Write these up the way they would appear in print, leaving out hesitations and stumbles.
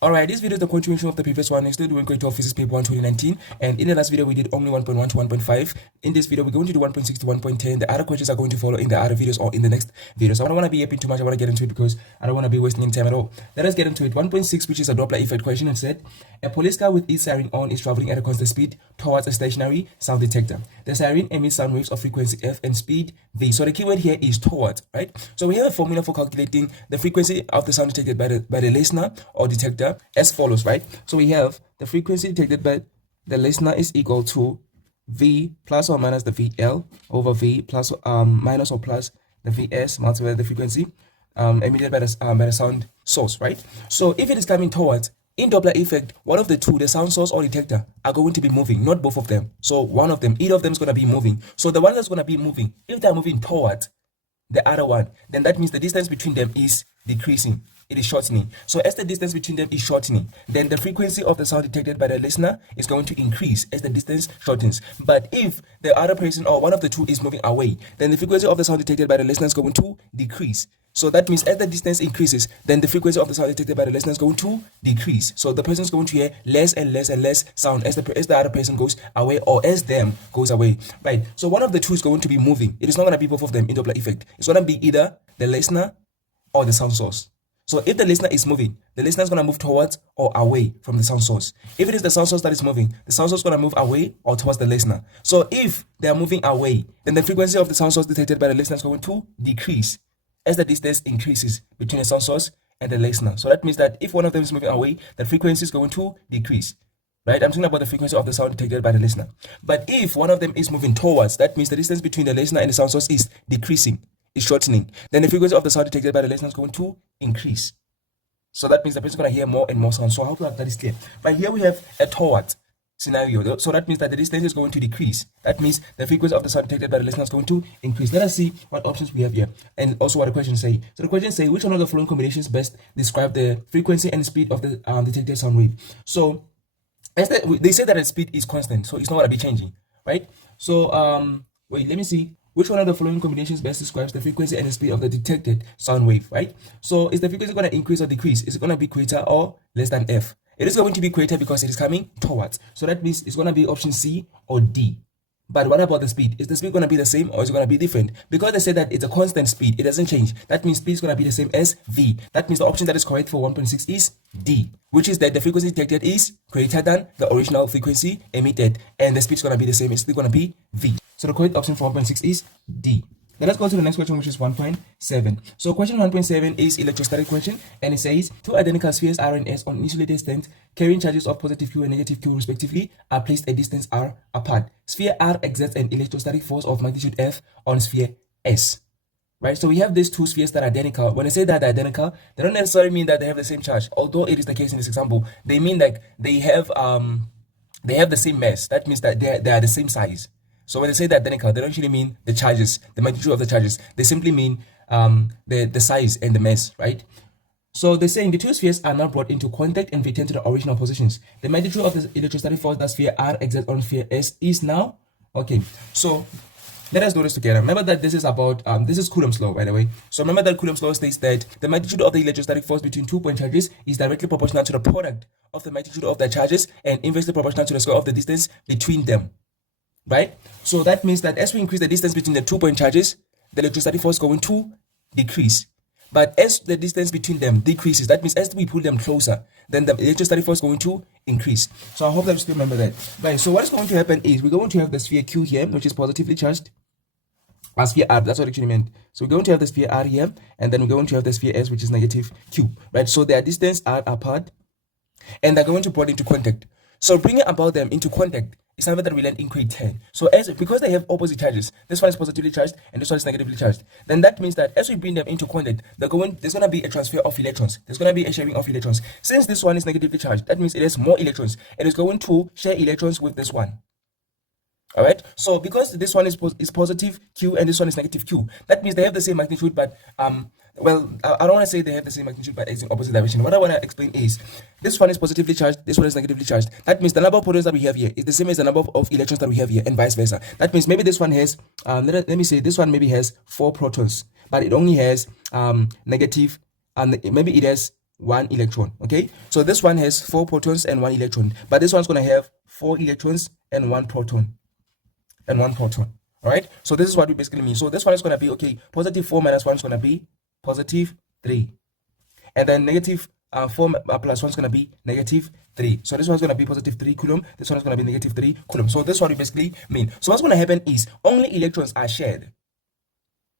Alright, this video is the continuation of the previous one. We're still doing Grade 12 Physics Paper 1 2019. And in the last video, we did only 1.1 to 1.5. In this video, we're going to do 1.6 to 1.10. The other questions are going to follow in the other videos or in the next video. So I don't want to be yapping too much. I want to get into it because I don't want to be wasting any time at all. Let us get into it. 1.6, which is a Doppler effect question. It said, a police car with its siren on is traveling at a constant speed towards a stationary sound detector. The siren emits sound waves of frequency f and speed v. So the keyword here is towards, right? So we have a formula for calculating the frequency of the sound detected by the listener or detector as follows, right? So we have the frequency detected by the listener is equal to v plus or minus the vl over v plus minus or plus the vs multiplied by the frequency emitted by the sound source, right? So if it is coming towards, in Doppler effect, one of the two, the sound source or detector, are going to be moving, not both of them. So one of them, either of them is going to be moving. So the one that's going to be moving, if they're moving towards the other one, then that means the distance between them is decreasing. It is shortening. So as the distance between them is shortening, then the frequency of the sound detected by the listener is going to increase as the distance shortens. But if the other person or one of the two is moving away, then the frequency of the sound detected by the listener is going to decrease. So that means as the distance increases, then the frequency of the sound detected by the listener is going to decrease. So the person is going to hear less and less and less sound as the other person goes away or as them goes away, right? So one of the two is going to be moving. It is not going to be both of them in Doppler effect. It's going to be either the listener or the sound source. So if the listener is moving, the listener is going to move towards or away from the sound source. If it is the sound source that is moving, the sound source is going to move away or towards the listener. So if they are moving away, then the frequency of the sound source detected by the listener is going to decrease as the distance increases between the sound source and the listener. So that means that if one of them is moving away, the frequency is going to decrease, right? I'm talking about the frequency of the sound detected by the listener. But if one of them is moving towards, that means the distance between the listener and the sound source is decreasing, is shortening. Then the frequency of the sound detected by the listener is going to increase. So that means the person is going to hear more and more sound. So I hope that is clear. But here we have a towards scenario. So that means that the distance is going to decrease. That means the frequency of the sound detected by the listener is going to increase. Let us see what options we have here and also what the questions say. So the questions say, which one of the following combinations best describe the frequency and speed of the detected sound wave? So as they say that the speed is constant, so it's not going to be changing, right? So wait, let me see. Which one of the following combinations best describes the frequency and the speed of the detected sound wave, right? So is the frequency going to increase or decrease? Is it going to be greater or less than f? It is going to be greater because it is coming towards. So that means it's going to be option C or D. But what about the speed? Is the speed going to be the same or is it going to be different? Because they say that it's a constant speed, it doesn't change. That means speed is going to be the same as V. That means the option that is correct for 1.6 is D, which is that the frequency detected is greater than the original frequency emitted. And the speed is going to be the same. It's still going to be V. So the correct option for 1.6 is D. Let us go to the next question, which is 1.7. So question 1.7 is electrostatic question, and it says two identical spheres R and S on insulated stands carrying charges of positive Q and negative Q respectively are placed a distance R apart. Sphere R exerts an electrostatic force of magnitude F on sphere S. Right, so we have these two spheres that are identical. When I say that they're identical, they don't necessarily mean that they have the same charge. Although it is the case in this example, they mean like they have the same mass. That means that they are the same size. So when they say they're identical, they don't actually mean the charges, the magnitude of the charges. They simply mean the size and the mass, right? So they're saying the two spheres are now brought into contact and return to the original positions. The magnitude of the electrostatic force that sphere R exerts on sphere S is now, okay, so let us do this together. Remember that this is about, this is Coulomb's law, by the way. So remember that Coulomb's law states that the magnitude of the electrostatic force between 2 point charges is directly proportional to the product of the magnitude of the charges and inversely proportional to the square of the distance between them. Right? So that means that as we increase the distance between the 2 point charges, the electrostatic force is going to decrease. But as the distance between them decreases, that means as we pull them closer, then the electrostatic force is going to increase. So I hope that you still remember that. Right, so what is going to happen is we're going to have the sphere Q here, which is positively charged, as sphere R, that's what it actually meant. So we're going to have the sphere R here, and then we're going to have the sphere S, which is negative Q. Right, so their distance are apart, and they're going to be brought into contact. So bringing about them into contact is something that we learned in grade 10. So because they have opposite charges, this one is positively charged and this one is negatively charged, then that means that as we bring them into contact, there's going to be a transfer of electrons. There's going to be a sharing of electrons. Since this one is negatively charged, that means it has more electrons. It is going to share electrons with this one. All right, so because this one is positive Q and this one is negative Q, that means they have the same magnitude, but well, I don't want to say they have the same magnitude, but it's in opposite direction. What I want to explain is this one is positively charged, this one is negatively charged. That means the number of protons that we have here is the same as the number of electrons that we have here, and vice versa. That means maybe this one has let me say this one maybe has 4 protons, but it only has negative, and maybe it has 1 electron. Okay, so this one has 4 protons and 1 electron, but this one's going to have 4 electrons and 1 proton. All right, so this is what we basically mean. So this one is going to be, okay, positive 4 minus 1 is going to be positive 3, and then negative 4 plus 1 is going to be negative 3. So this one's going to be positive 3 coulomb, this one is going to be negative 3 coulomb. So this is what we basically mean. So what's going to happen is only electrons are shared.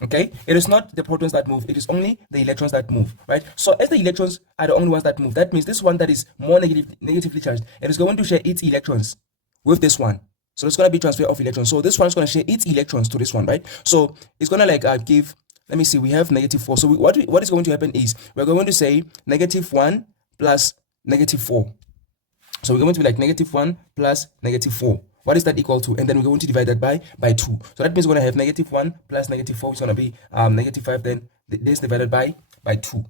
Okay, it is not the protons that move, it is only the electrons that move, right? So as the electrons are the only ones that move, that means this one that is more negatively charged, it is going to share its electrons with this one. So it's going to be transfer of electrons. So this one is going to share its electrons to this one, right? So it's going to like give, let me see, we have negative 4. So what is going to happen is we're going to say negative 1 plus negative 4. So we're going to be like negative 1 plus negative 4. What is that equal to? And then we're going to divide that by 2. So that means we're going to have negative 1 plus negative 4, which is going to be negative 5, then this divided by 2.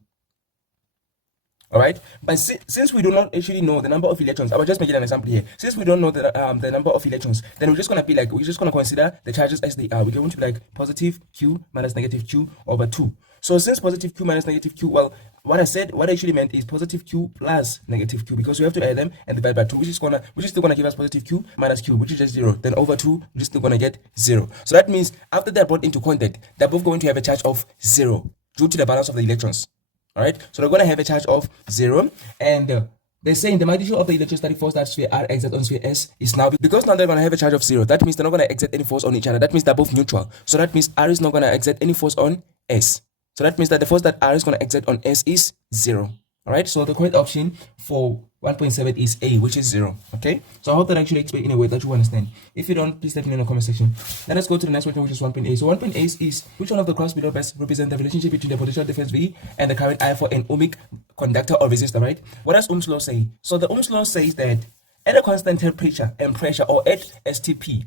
All right, but since we do not actually know the number of electrons, I will just make it an example here. Since we don't know the number of electrons, then we're just going to be like, we're just going to consider the charges as they are. We're going to be like positive q minus negative q over 2. So since positive q minus negative q, well, what I actually meant is positive q plus negative q, because we have to add them and divide by 2, which is still gonna give us positive q minus q, which is just 0. Then over 2, we're just still gonna get 0. So that means after they're brought into contact, they're both going to have a charge of 0 due to the balance of the electrons. All right, so they're going to have a charge of 0, and they're saying the magnitude of the electrostatic force that sphere R exerts on sphere S is now, because now they're going to have a charge of 0. That means they're not going to exert any force on each other. That means they're both neutral. So that means R is not going to exert any force on S. So that means that the force that R is going to exert on S is 0. All right, so the correct option for 1.7 is A, which is 0. Okay, so I hope that I actually explained in a way that you understand. If you don't, please let me know in the comment section. Let us go to the next question, which is 1.8. So 1.8 is which one of the graphs below best represent the relationship between the potential difference V and the current I for an ohmic conductor or resistor, right? What does Ohm's law say? So the Ohm's law says that at a constant temperature and pressure, or at STP,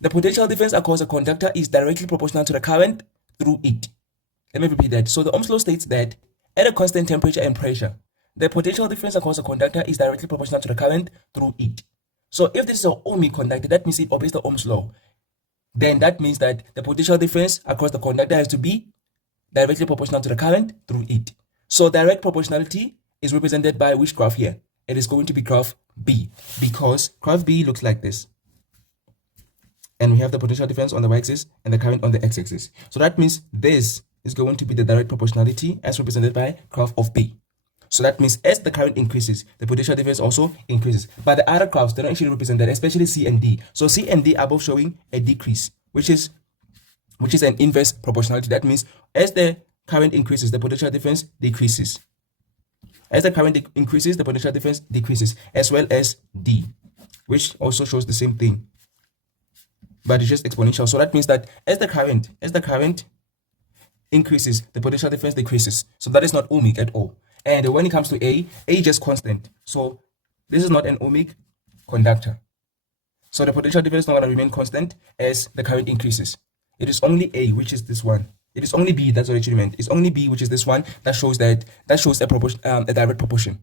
the potential difference across a conductor is directly proportional to the current through it. Let me repeat that. So the Ohm's law states that at a constant temperature and pressure, the potential difference across a conductor is directly proportional to the current through it. So if this is an ohmic conductor, that means it obeys the Ohm's law. Then that means that the potential difference across the conductor has to be directly proportional to the current through it. So direct proportionality is represented by which graph here? It is going to be graph B, because graph B looks like this. And we have the potential difference on the y-axis and the current on the x-axis. So that means this is going to be the direct proportionality as represented by graph of B. So that means as the current increases, the potential difference also increases. But the other graphs, they don't actually represent that, especially C and D. So C and D are both showing a decrease, which is an inverse proportionality. That means as the current increases, the potential difference decreases. As the current increases, the potential difference decreases, as well as D, which also shows the same thing, but it's just exponential. So that means that as the current increases, the potential difference decreases. So that is not ohmic at all. And when it comes to A is just constant. So this is not an ohmic conductor. So the potential difference is not going to remain constant as the current increases. It is only A, which is this one. It is only B, that's what it actually meant. It's only B, which is this one, that shows a direct proportion.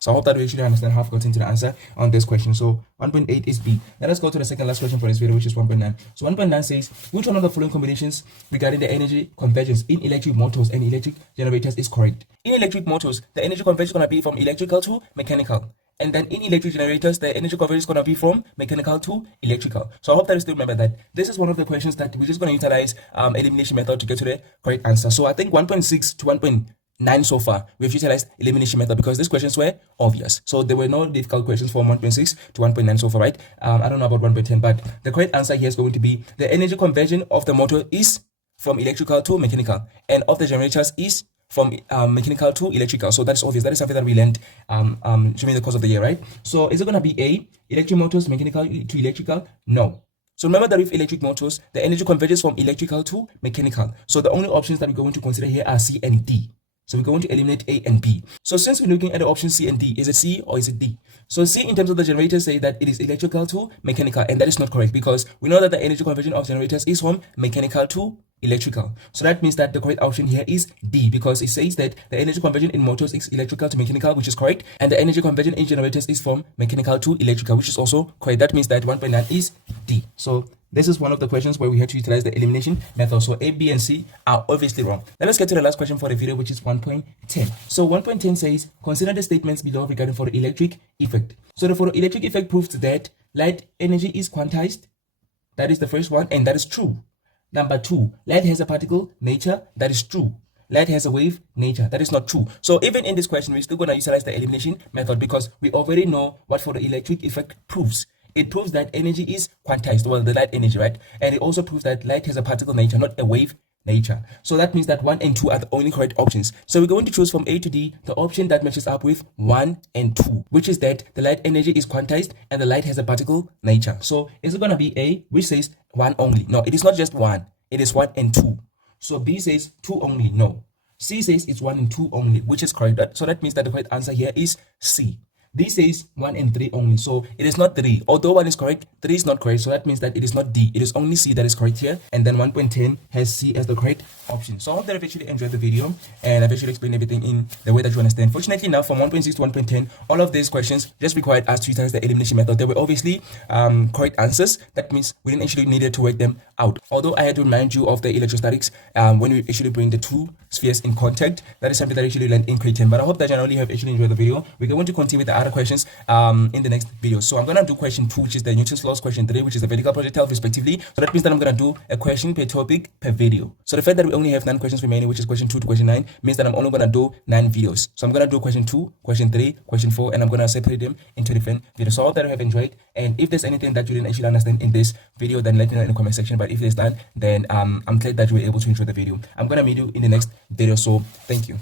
So I hope that we actually understand how I've gotten to the answer on this question. So 1.8 is B. Let us go to the second last question for this video, which is 1.9. So 1.9 says, which one of the following combinations regarding the energy convergence in electric motors and electric generators is correct? In electric motors, the energy conversion is going to be from electrical to mechanical. And then in electric generators, the energy conversion is going to be from mechanical to electrical. So I hope that you still remember that. This is one of the questions that we're just going to utilize elimination method to get to the correct answer. So I think 1.6 to 1.9 so far, we've utilized elimination method because these questions were obvious. So there were no difficult questions from 1.6 to 1.9 so far, right? I don't know about 1.10, but the correct answer here is going to be the energy conversion of the motor is from electrical to mechanical, and of the generators is from mechanical to electrical. So that's obvious. That is something that we learned during the course of the year, right? So is it going to be A, electric motors, mechanical to electrical? No. So remember that with electric motors, the energy converges from electrical to mechanical. So the only options that we're going to consider here are C and D. So we're going to eliminate A and B. So since we're looking at the option C and D, is it C or is it D? So C in terms of the generators say that it is electrical to mechanical, and that is not correct because we know that the energy conversion of generators is from mechanical to electrical. So that means that the correct option here is D, because it says that the energy conversion in motors is electrical to mechanical, which is correct, and the energy conversion in generators is from mechanical to electrical, which is also correct. That means that 1.9 is D. So this is one of the questions where we had to utilize the elimination method. So A, B, and C are obviously wrong. Now let's get to the last question for the video, which is 1.10. So 1.10 says, consider the statements below regarding photoelectric effect. So the photoelectric effect proves that light energy is quantized. That is the first one, and that is true. Number 2, light has a particle nature. That is true. Light has a wave nature. That is not true. So even in this question, we're still going to utilize the elimination method because we already know what photoelectric effect proves. It proves that energy is quantized, well, the light energy, right? And it also proves that light has a particle nature, not a wave nature. So that means that 1 and 2 are the only correct options. So we're going to choose from A to D the option that matches up with 1 and 2, which is that the light energy is quantized and the light has a particle nature. So is it going to be A, which says 1 only? No, it is not just 1. It is 1 and 2. So B says 2 only. No. C says it's 1 and 2 only, which is correct. So that means that the correct answer here is C. D says 1 and 3 only. So it is not 3. Although 1 is correct, 3 is not correct. So that means that it is not D. It is only C that is correct here. And then 1.10 has C as the correct option. So I hope that I've actually enjoyed the video and I've actually explained everything in the way that you understand. Fortunately now, from 1.6 to 1.10, all of these questions just required us to utilize the elimination method. There were obviously correct answers. That means we didn't actually need to work them out. Although I had to remind you of the electrostatics when we actually bring the two spheres in contact. That is something that I actually learned in grade 10. But I hope that generally you have actually enjoyed the video. We're going to continue with the other questions in the next video. So I'm going to do question 2, which is the Newton's laws, question 3, which is the vertical projectile respectively. So that means that I'm going to do a question per topic per video. So the fact that we only have 9 questions remaining, which is question 2 to question 9, means that I'm only going to do 9 videos. So I'm going to do question 2, question 3, question 4, and I'm going to separate them into different videos. So I hope that you have enjoyed. And if there's anything that you didn't actually understand in this video, then let me know in the comment section. But if there's none, then I'm glad that you were able to enjoy the video. I'm going to meet you in the next video. So thank you.